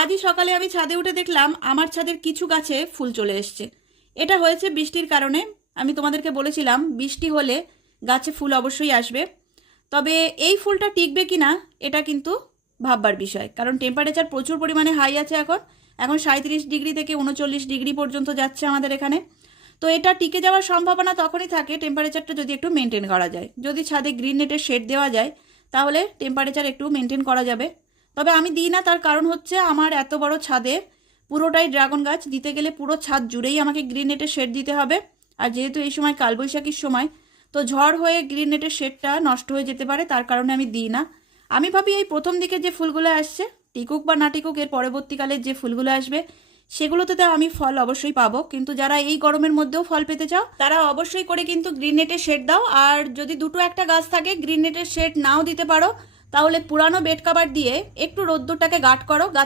আজই সকালে আমি ছাদে উঠে দেখলাম আমার ছাদের কিছু গাছে ফুল চলে এসছে। এটা হয়েছে বৃষ্টির কারণে। আমি তোমাদেরকে বলেছিলাম বৃষ্টি হলে গাছে ফুল অবশ্যই আসবে। তবে এই ফুলটা টিকবে কি না এটা কিন্তু ভাববার বিষয়, কারণ টেম্পারেচার প্রচুর পরিমাণে হাই আছে এখন। এখন 37 ডিগ্রি থেকে 39 ডিগ্রি পর্যন্ত যাচ্ছে আমাদের এখানে। তো এটা টিকে যাওয়ার সম্ভাবনা তখনই থাকে টেম্পারেচারটা যদি একটু মেনটেন করা যায়। যদি ছাদে গ্রিন নেটের শেড দেওয়া যায় তাহলে টেম্পারেচার একটু মেনটেন করা যাবে। তবে আমি দিই না, তার কারণ হচ্ছে আমার এত বড় ছাদে পুরোটাই ড্রাগন গাছ, দিতে গেলে পুরো ছাদ জুড়েই আমাকে গ্রিন নেটের শেড দিতে হবে। আর যেহেতু এই সময় কালবৈশাখীর সময়, তো ঝড় হয়ে গ্রিন নেটের শেডটা নষ্ট হয়ে যেতে পারে, তার কারণে আমি দিই না। আমি ভাবি এই প্রথম দিকে যে ফুলগুলো আসছে, টিকুক বা না টিকুক, এর পরবর্তীকালে যে ফুলগুলো আসবে সেগুলোতে তো আমি ফল অবশ্যই পাবো। কিন্তু যারা এই গরমের মধ্যেও ফল পেতে চাও তারা অবশ্যই করে কিন্তু গ্রিন নেটের শেড দাও। আর যদি দুটো একটা গাছ থাকে গ্রিন নেটের শেড নাও দিতে পারো, তাহলে পুরানো বেড কাভার দিয়ে একটু রোদ্দুরটাকে গার্ড করো গাছ।